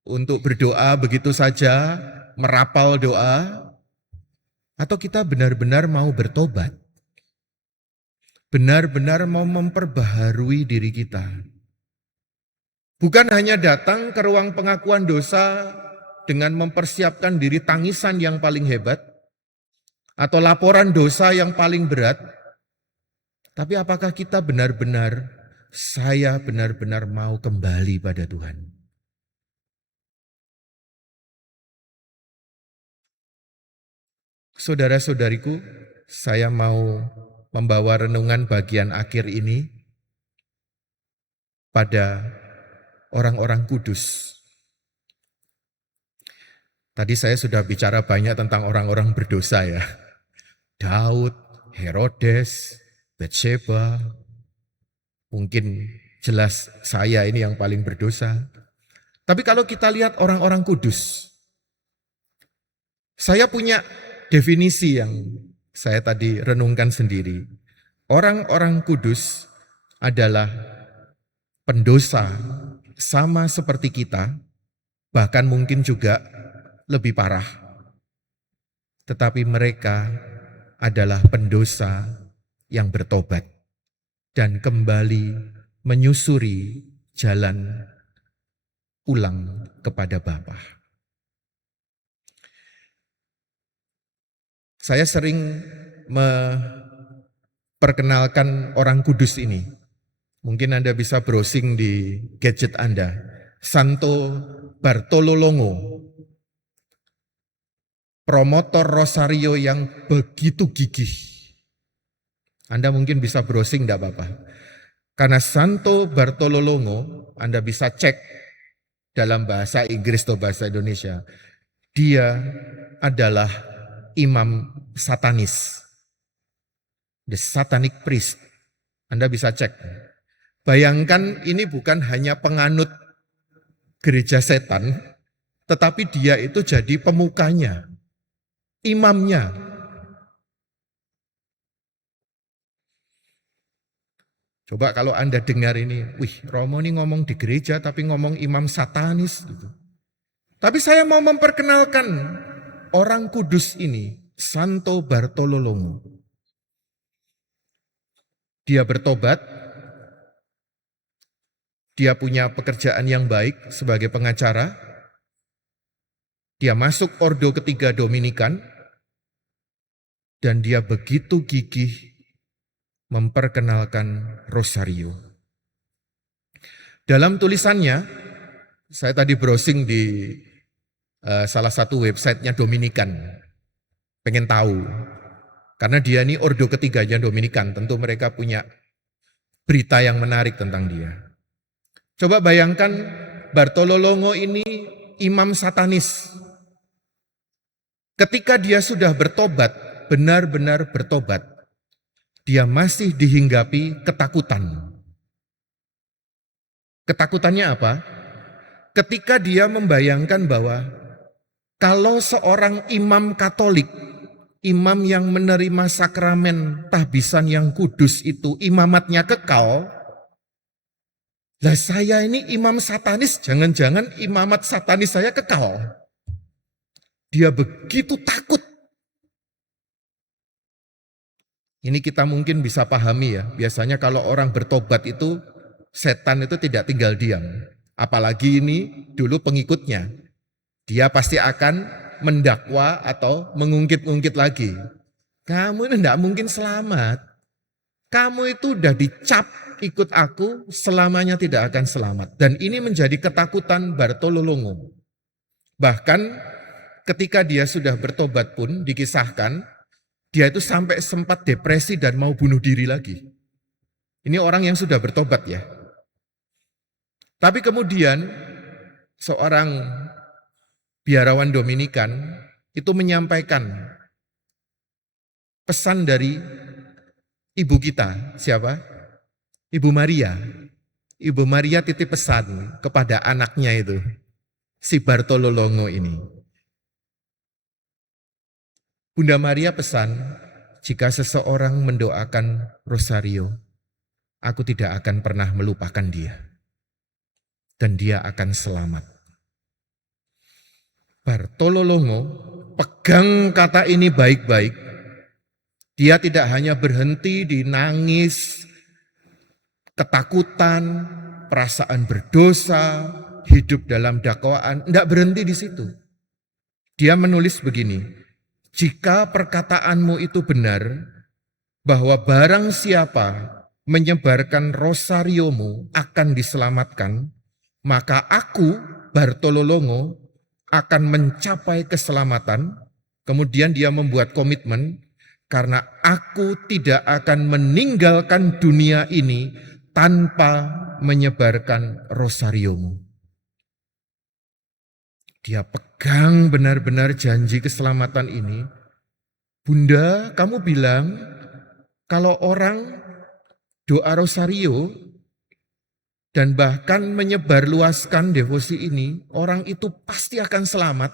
untuk berdoa begitu saja, merapal doa, atau kita benar-benar mau bertobat, benar-benar mau memperbaharui diri kita. Bukan hanya datang ke ruang pengakuan dosa dengan mempersiapkan diri tangisan yang paling hebat, atau laporan dosa yang paling berat, tapi apakah kita saya benar-benar mau kembali pada Tuhan? Saudara-saudariku, saya mau membawa renungan bagian akhir ini pada orang-orang kudus. Tadi saya sudah bicara banyak tentang orang-orang berdosa ya. Daud, Herodes, Batsheba, mungkin jelas saya ini yang paling berdosa. Tapi kalau kita lihat orang-orang kudus, saya punya definisi yang saya tadi renungkan sendiri. Orang-orang kudus adalah pendosa sama seperti kita, bahkan mungkin juga lebih parah. Tetapi mereka adalah pendosa yang bertobat dan kembali menyusuri jalan pulang kepada Bapa. Saya sering memperkenalkan orang kudus ini. Mungkin Anda bisa browsing di gadget Anda. Santo Bartololongo. promotor rosario yang begitu gigih. Anda mungkin bisa browsing, tidak apa-apa. Karena Santo Bartolo Longo, Anda bisa cek dalam bahasa Inggris atau bahasa Indonesia, dia adalah imam satanis, the satanic priest. Anda bisa cek. Bayangkan ini bukan hanya penganut gereja setan, tetapi dia itu jadi pemukanya, imamnya. Coba kalau Anda dengar ini, wih Romo ini ngomong di gereja tapi ngomong imam satanis gitu. Tapi saya mau memperkenalkan orang kudus ini, Santo Bartolo Longo. Dia bertobat, dia punya pekerjaan yang baik sebagai pengacara, dia masuk ordo ketiga Dominikan, dan dia begitu gigih memperkenalkan rosario. Dalam tulisannya, saya tadi browsing di salah satu websitenya Dominikan, pengen tahu. Karena dia ini ordo ketiganya Dominikan, tentu mereka punya berita yang menarik tentang dia. Coba bayangkan Bartolo Longo ini imam satanis. Ketika dia sudah bertobat, benar-benar bertobat, dia masih dihinggapi ketakutan. Ketakutannya apa? Ketika dia membayangkan bahwa kalau seorang imam Katolik, imam yang menerima sakramen tahbisan yang kudus itu imamatnya kekal, lah saya ini imam satanis, jangan-jangan imamat satanis saya kekal. Dia begitu takut. Ini kita mungkin bisa pahami ya, biasanya kalau orang bertobat itu, setan itu tidak tinggal diam. Apalagi ini dulu pengikutnya. Dia pasti akan mendakwa atau mengungkit-ungkit lagi. Kamu ini tidak mungkin selamat. Kamu itu udah dicap ikut aku, selamanya tidak akan selamat. Dan ini menjadi ketakutan Bartolo Longo. Bahkan ketika dia sudah bertobat pun dikisahkan, dia itu sampai sempat depresi dan mau bunuh diri lagi. Ini orang yang sudah bertobat ya. Tapi kemudian seorang biarawan Dominikan itu menyampaikan pesan dari ibu kita, siapa? Ibu Maria. Ibu Maria titip pesan kepada anaknya itu, si Bartolo Longo ini. Bunda Maria pesan, jika seseorang mendoakan rosario, aku tidak akan pernah melupakan dia. Dan dia akan selamat. Bartolo Longo pegang kata ini baik-baik. Dia tidak hanya berhenti di nangis, ketakutan, perasaan berdosa, hidup dalam dakwaan. Tidak berhenti di situ. Dia menulis begini, jika perkataanmu itu benar, bahwa barang siapa menyebarkan rosariomu akan diselamatkan, maka aku, Bartolo Longo, akan mencapai keselamatan. Kemudian dia membuat komitmen, karena aku tidak akan meninggalkan dunia ini tanpa menyebarkan rosariomu. Dia pegang benar-benar janji keselamatan ini. Bunda, kamu bilang kalau orang doa rosario dan bahkan menyebarluaskan devosi ini, orang itu pasti akan selamat.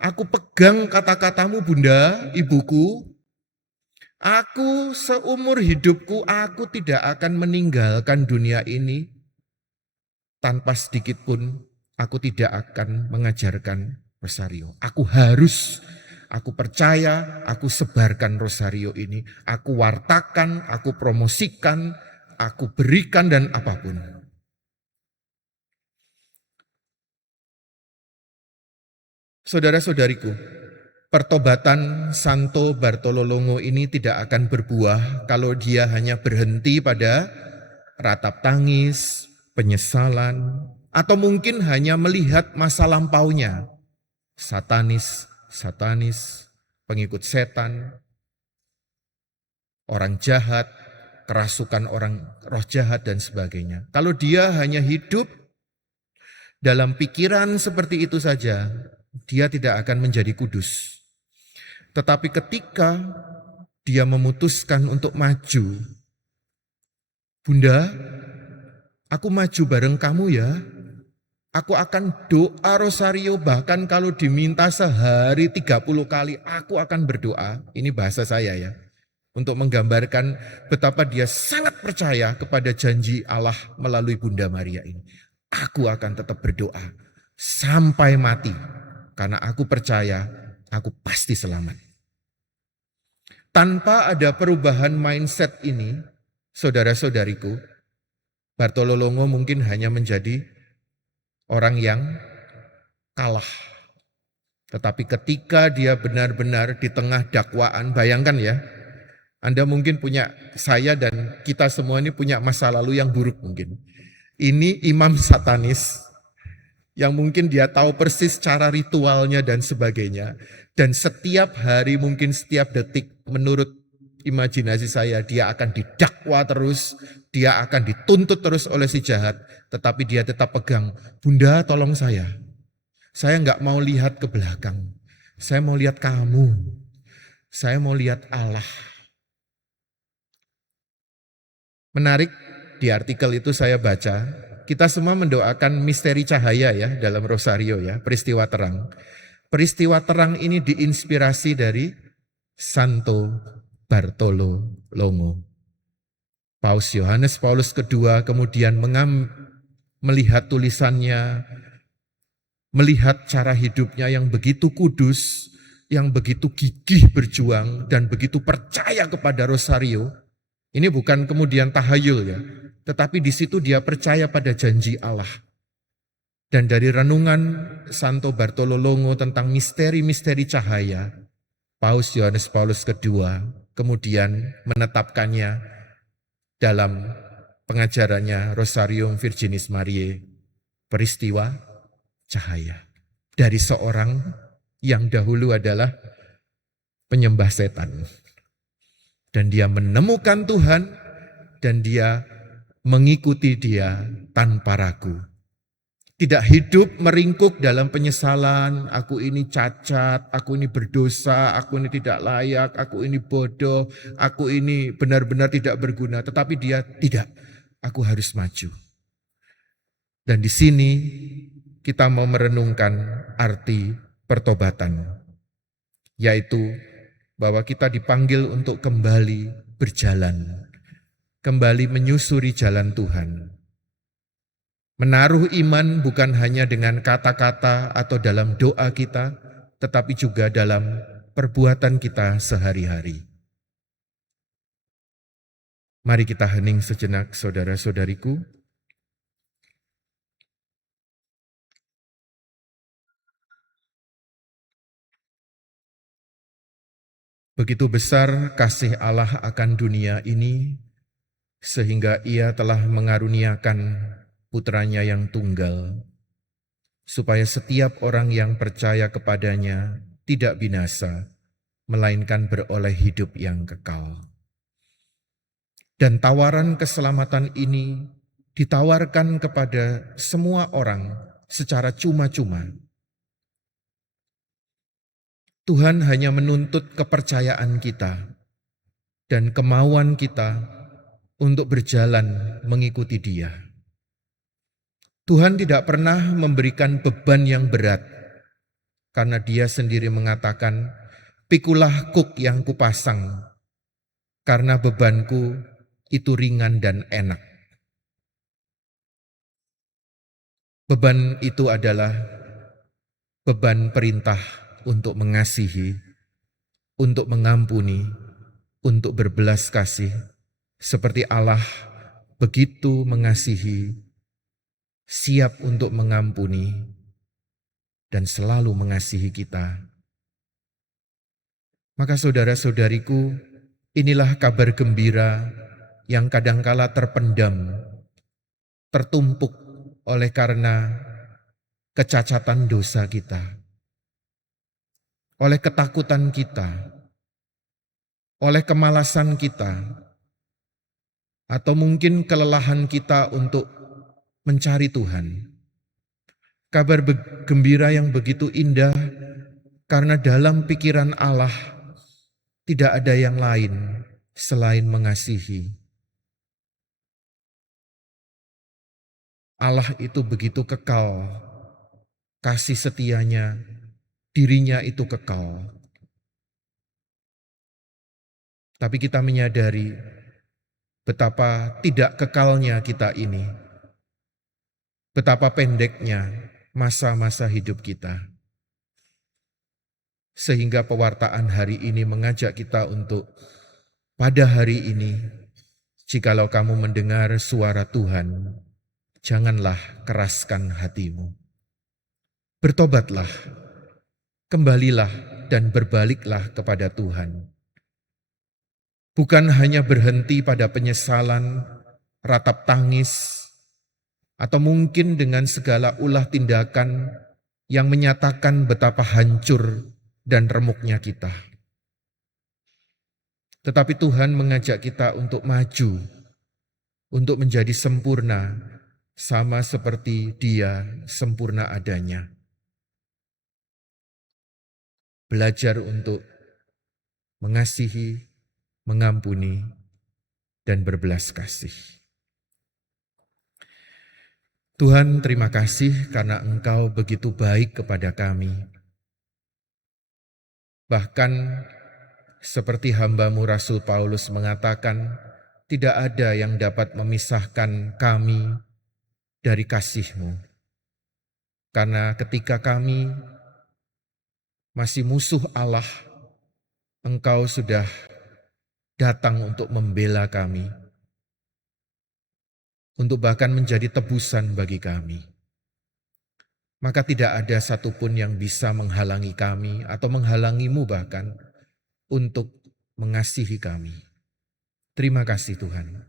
Aku pegang kata-katamu Bunda, ibuku. Aku seumur hidupku, aku tidak akan meninggalkan dunia ini tanpa sedikit pun aku tidak akan mengajarkan rosario. Aku percaya, aku sebarkan rosario ini. Aku wartakan, aku promosikan, aku berikan dan apapun. Saudara-saudariku, pertobatan Santo Bartolo Longo ini tidak akan berbuah kalau dia hanya berhenti pada ratap tangis, penyesalan, atau mungkin hanya melihat masa lampaunya, satanis, satanis, pengikut setan, orang jahat, kerasukan orang roh jahat dan sebagainya. Kalau dia hanya hidup dalam pikiran seperti itu saja, dia tidak akan menjadi kudus. Tetapi ketika dia memutuskan untuk maju, Bunda, aku maju bareng kamu ya. Aku akan doa rosario, bahkan kalau diminta sehari 30 kali, aku akan berdoa. Ini bahasa saya ya. Untuk menggambarkan betapa dia sangat percaya kepada janji Allah melalui Bunda Maria ini. Aku akan tetap berdoa sampai mati. Karena aku percaya aku pasti selamat. Tanpa ada perubahan mindset ini, saudara-saudariku, Bartolo Longo mungkin hanya menjadi orang yang kalah. Tetapi ketika dia benar-benar di tengah dakwaan, bayangkan ya, Anda mungkin punya, saya dan kita semua ini punya masa lalu yang buruk mungkin. Ini imam satanis, yang mungkin dia tahu persis cara ritualnya dan sebagainya. Dan setiap hari, mungkin setiap detik, menurut imajinasi saya, dia akan didakwa terus, dia akan dituntut terus oleh si jahat. Tetapi dia tetap pegang, Bunda tolong saya nggak mau lihat ke belakang, saya mau lihat kamu, saya mau lihat Allah. Menarik, di artikel itu saya baca, kita semua mendoakan misteri cahaya ya dalam rosario ya, peristiwa terang. Peristiwa terang ini diinspirasi dari Santo Bartolo Longo. Paus Yohanes Paulus II kemudian melihat tulisannya, melihat cara hidupnya yang begitu kudus, yang begitu gigih berjuang dan begitu percaya kepada rosario. Ini bukan kemudian tahayul ya, tetapi di situ dia percaya pada janji Allah. Dan dari renungan Santo Bartolo Longo tentang misteri-misteri cahaya, Paus Yohanes Paulus II kemudian menetapkannya dalam pengajarannya Rosarium Virginis Mariae, peristiwa cahaya. Dari seorang yang dahulu adalah penyembah setan. Dan dia menemukan Tuhan dan dia mengikuti dia tanpa ragu. Tidak hidup meringkuk dalam penyesalan, aku ini cacat, aku ini berdosa, aku ini tidak layak, aku ini bodoh, aku ini benar-benar tidak berguna. Tetapi dia tidak, aku harus maju. Dan di sini kita mau merenungkan arti pertobatan, yaitu bahwa kita dipanggil untuk kembali berjalan, kembali menyusuri jalan Tuhan. Menaruh iman bukan hanya dengan kata-kata atau dalam doa kita, tetapi juga dalam perbuatan kita sehari-hari. Mari kita hening sejenak saudara-saudariku. Begitu besar kasih Allah akan dunia ini, sehingga Ia telah mengaruniakan putranya yang tunggal, supaya setiap orang yang percaya kepadanya tidak binasa, melainkan beroleh hidup yang kekal. Dan tawaran keselamatan ini ditawarkan kepada semua orang secara cuma-cuma. Tuhan hanya menuntut kepercayaan kita dan kemauan kita untuk berjalan mengikuti Dia. Tuhan tidak pernah memberikan beban yang berat, karena Dia sendiri mengatakan, "Pikulah kuk yang kupasang, karena bebanku itu ringan dan enak." Beban itu adalah beban perintah untuk mengasihi, untuk mengampuni, untuk berbelas kasih, seperti Allah begitu mengasihi, siap untuk mengampuni, dan selalu mengasihi kita. Maka saudara-saudariku, inilah kabar gembira yang kadangkala terpendam, tertumpuk oleh karena kecacatan dosa kita. oleh ketakutan kita, oleh kemalasan kita, atau mungkin kelelahan kita untuk mencari Tuhan. Kabar gembira yang begitu indah karena dalam pikiran Allah tidak ada yang lain selain mengasihi. Allah itu begitu kekal, kasih setianya, dirinya itu kekal. Tapi kita menyadari betapa tidak kekalnya kita ini, betapa pendeknya masa-masa hidup kita. Sehingga pewartaan hari ini mengajak kita untuk pada hari ini, jikalau kamu mendengar suara Tuhan, janganlah keraskan hatimu. Bertobatlah, kembalilah dan berbaliklah kepada Tuhan. Bukan hanya berhenti pada penyesalan, ratap tangis, atau mungkin dengan segala ulah tindakan yang menyatakan betapa hancur dan remuknya kita. Tetapi Tuhan mengajak kita untuk maju, untuk menjadi sempurna, sama seperti Dia sempurna adanya. Belajar untuk mengasihi, mengampuni, dan berbelas kasih. Tuhan, terima kasih karena Engkau begitu baik kepada kami. Bahkan seperti hamba-Mu Rasul Paulus mengatakan, tidak ada yang dapat memisahkan kami dari kasih-Mu. Karena ketika kami masih musuh Allah, Engkau sudah datang untuk membela kami, untuk bahkan menjadi tebusan bagi kami. Maka tidak ada satupun yang bisa menghalangi kami atau menghalangi-Mu bahkan untuk mengasihi kami. Terima kasih Tuhan.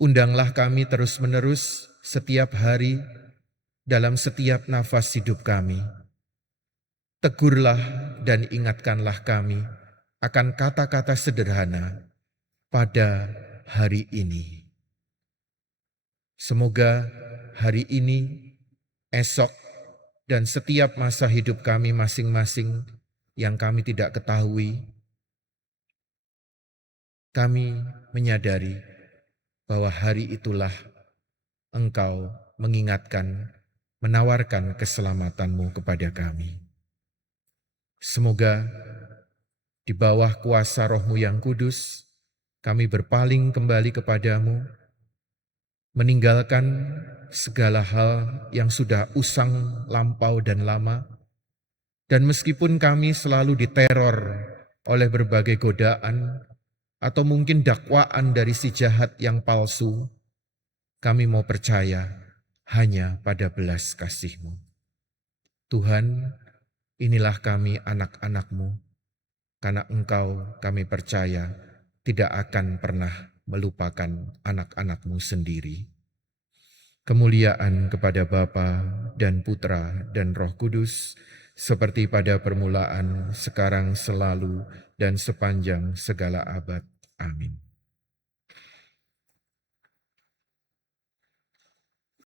Undanglah kami terus-menerus setiap hari dalam setiap nafas hidup kami. Tegurlah dan ingatkanlah kami akan kata-kata sederhana pada hari ini. Semoga hari ini, esok, dan setiap masa hidup kami masing-masing yang kami tidak ketahui, kami menyadari bahwa hari itulah Engkau mengingatkan, menawarkan keselamatan-Mu kepada kami. Semoga di bawah kuasa Roh-Mu yang kudus, kami berpaling kembali kepadamu, meninggalkan segala hal yang sudah usang, lampau, dan lama. Dan meskipun kami selalu diteror oleh berbagai godaan, atau mungkin dakwaan dari si jahat yang palsu, kami mau percaya hanya pada belas kasih-Mu. Tuhan, inilah kami anak-anak-Mu, karena Engkau kami percaya tidak akan pernah melupakan anak-anak-Mu sendiri. Kemuliaan kepada Bapa dan Putra dan Roh Kudus, seperti pada permulaan, sekarang, selalu, dan sepanjang segala abad. Amin.